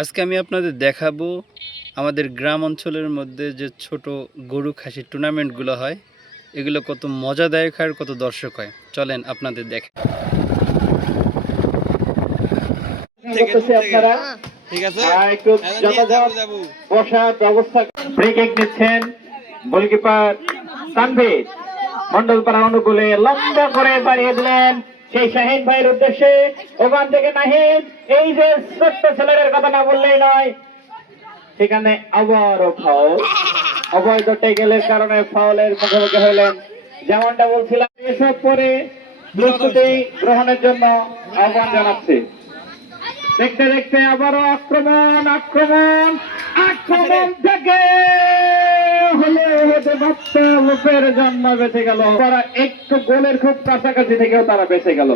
আজকে আমি আপনাদের দেখাবো আমাদের গ্রাম অঞ্চলের মধ্যে যে ছোট গরু খাসি টুর্নামেন্টগুলো হয়, এগুলো কত মজাদায়ক আর কত দর্শক হয়। চলেন আপনাদের দেখেন। গোলকিপার তানভীর মন্ডলপাড়া অনুকূলে লম্বা করে বাড়িয়ে দিলেন সেই শাহিন ভাইয়ের উদ্দেশ্যে। ওখান থেকে নাহিদ, এই যে ছোট্ট ছেলেদের কথা না বললেই নয়, সেখানে আবারও ফাউল, অবৈধ টেকেলের কারণে ফাউলের মুখোমুখি হলেন। যেমনটা বলছিলাম, এসব পরে প্রস্তুতি গ্রহণের জন্য আহ্বান জানাচ্ছি। দেখতে দেখতে আবারও আক্রমণ আক্রমণ আক্রমণ থেকে লোকের জন্য বেঁচে গেল। তারা একটু গোলের খুব কাছাকাছি থেকেও তারা বেঁচে গেল।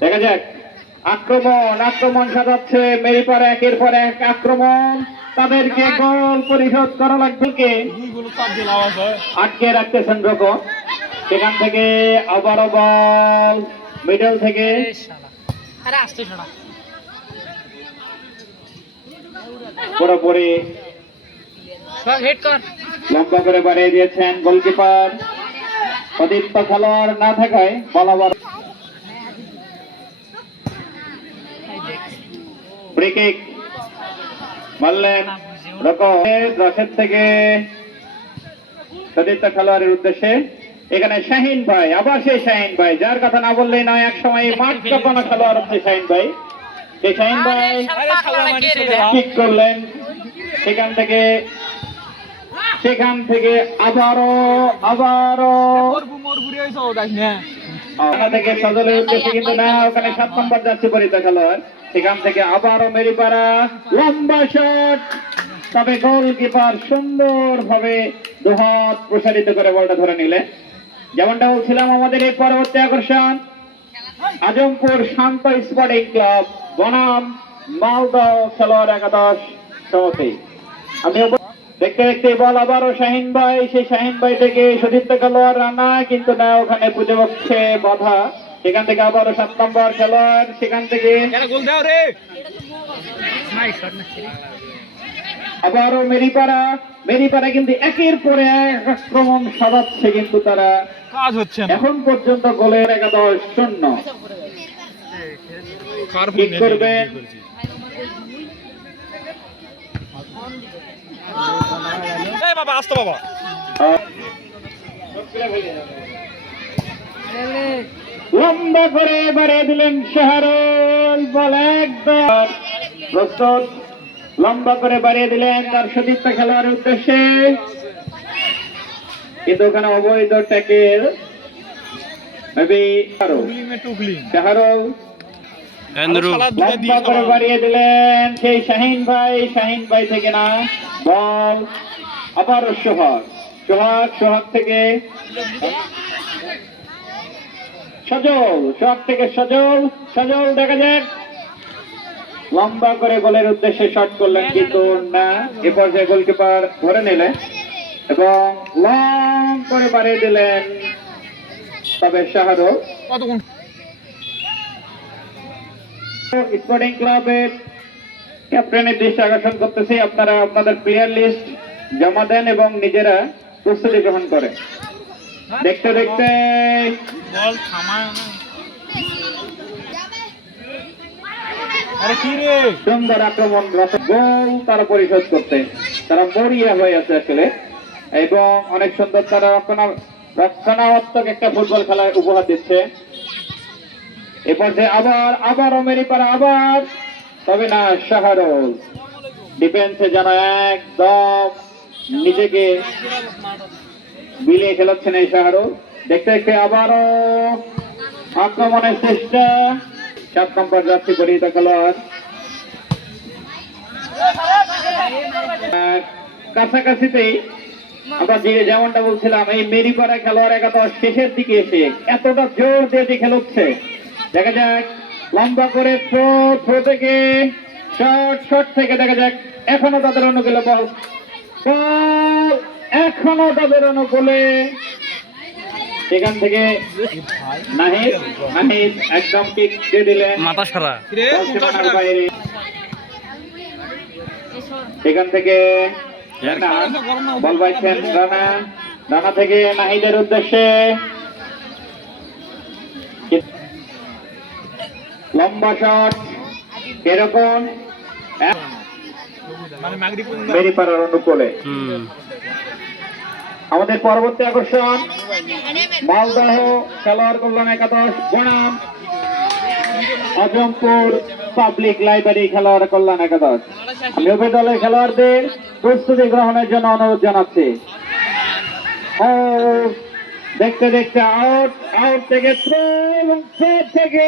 দেখা যাক, আক্রমণ আক্রমণ সাজাচ্ছে মেরিপাড়া, একের পর এক আক্রমণ, তাদেরকে গোল পরিশোধ করা লাগবে। আটকে রাখতেছেন রকম, সেখান থেকে আবারও বল মিডল থেকে পুরোপুরি লম্বা করে বাড়িয়ে দিয়েছেন গোলকিপার। অদিত্য খেলোয়াড় না থাকায় বল আবার ফ্রি কিক মারলেন রশেদ থেকে অদিত্য খেলোয়াড়ের উদ্দেশ্যে। এখানে শাহিন ভাই, আবার সেই শাহিন ভাই যার কথা না বললেই নয়, এক সময় মাঠ কাঁপানো খেলোয়াড় হচ্ছে শাহিন ভাই। সেই শাহিন ভাই কিক করলেন, সেখান থেকে আবারও থেকে সজলের উদ্দেশ্যে, কিন্তু না, ওখানে 7 নম্বর যাচ্ছে পরিতা খেলোয়াড়। সেখান থেকে আবারও মেরিপাড়া লম্বা শট, তবে গোলকিপার সুন্দর ভাবে দুহাত প্রসারিত করে বলটা ধরে নিলেন। যেমনটা বলছিলাম, আমাদের এই পরবর্তী আকর্ষণ আজমপুর শান্ত স্পোর্টিং ক্লাব বনাম মালদহ খেলোয়াড় একাদশ সমিতি। আমি দেখতে দেখতে বল আবারও শাহিন ভাই, সেই শাহিন ভাই থেকে সতীর্থ খেলোয়াড় রানা, কিন্তু না, ওখানে প্রতিপক্ষে বাধা। সেখান থেকে আবারও 7 নম্বর খেলোয়াড়, সেখান থেকে আবারও মেরিপাড়া কিন্তু একের পর এক আক্রমণ সাজাচ্ছে, কিন্তু তারা কাজ হচ্ছে না এখন পর্যন্ত। গোলের একাদশ শূন্য। করবেন লম্বা করে বাড়িয়ে দিলেন শাহরুল, বল একবার প্রস্তুত, লম্বা করে বাড়িয়ে দিলেন তার সতীর্থ খেলোয়াড়ের উদ্দেশ্যে, কিন্তু ওখানে অবৈধ ট্যাকেল। শাহরুল লম্বা করে বাড়িয়ে দিলেন সেই শাহিন ভাই থেকে না, বল আবারও সোহাগ থেকে সজল দেখা যাক, লম্বা করে গোলের উদ্দেশ্যে শট করলেন, কিন্তু না, এ পর্যায়ে গোলকিপার ধরে নিলেন এবং লং করে বাড়িয়ে দিলেন। তবে শাহরুখ স্পোর্টিং ক্লাবের ক্যাপ্টেনের দৃষ্টি আকর্ষণ করতেছি, আপনারা আপনাদের প্লেয়ার লিস্ট জমা দেন এবং নিজেরা প্রস্তুতি গ্রহণ করেন। দেখতে দেখতে সুন্দর আক্রমণ, গোল তারা পরিশোধ করতে তারা মরিয়া হয়ে আছে আসলে, এবং অনেক সুন্দর তারা রক্ষণাত্মক একটা ফুটবল খেলায় উপহার দিচ্ছে। এরপর যে আবারও মেরিপাড়া, আবার তবে না, শাহরুল ডিফেন্সে যেন একদম নিজেকে বিলিয়ে খেলাচ্ছেন এই শাহরুল। দেখতে দেখতে আবারও আক্রমণের চেষ্টা, 7 নম্বর যাত্রী পরিহিত খেলোয়াড় কাছাকাছিতেই। আমরা যেমনটা বলছিলাম, এই মেরিপাড়া খেলোয়াড় একাদশ শেষের দিকে এসে এতটা জোর দিয়ে খেলছে। দেখা যাক, লম্বা করে থ্রো থেকে শট থেকে দেখা যাক, এখনো তাদের অনুকূলে বল, এখনো তাদের অনুকূলে সেখান থেকে নাহিদ একদম কিক দিয়ে দিলেন মাথা সারা বল সীমানার বাইরে। সেখান থেকে রানা বল পাইছেন, রানা থেকে নাহিদের উদ্দেশ্যে লম্বা শট এরকম বেরিপাড়ার অনুকূলে। আমাদের পরবর্তী আকর্ষণ মালদহ খেলোয়াড় কল্যাণ একাদশ বনাম আজমপুর পাবলিক লাইব্রেরি খেলোয়াড় কল্যাণ একাদশ। আমি উভয় দলের খেলোয়াড়দের প্রস্তুতি গ্রহণের জন্য অনুরোধ জানাচ্ছি। দেখতে দেখতে আউট থেকে থ্রো এবং থ্রো থেকে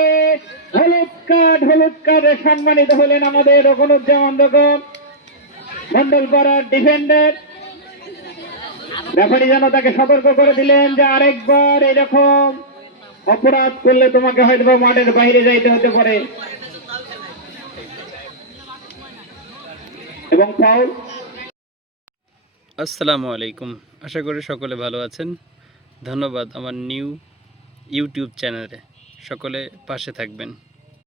হলুদ কার্ডে সম্মানিত হলেন আমাদের রকনুজ্জামান রকম মন্ডলপাড়ার ডিফেন্ডার। রেফারি যেন তাকে সতর্ক করে দিলেন যে আরেকবার এরকম অপরাধ করলে তোমাকে হয়তো মাঠের বাইরে যাইতে হতে পারে এবং ফাউল। আসসালামু আলাইকুম, আশা করি সকলে ভালো আছেন। ধন্যবাদ আমার নিউ ইউটিউব চ্যানেলে, সকলে পাশে থাকবেন।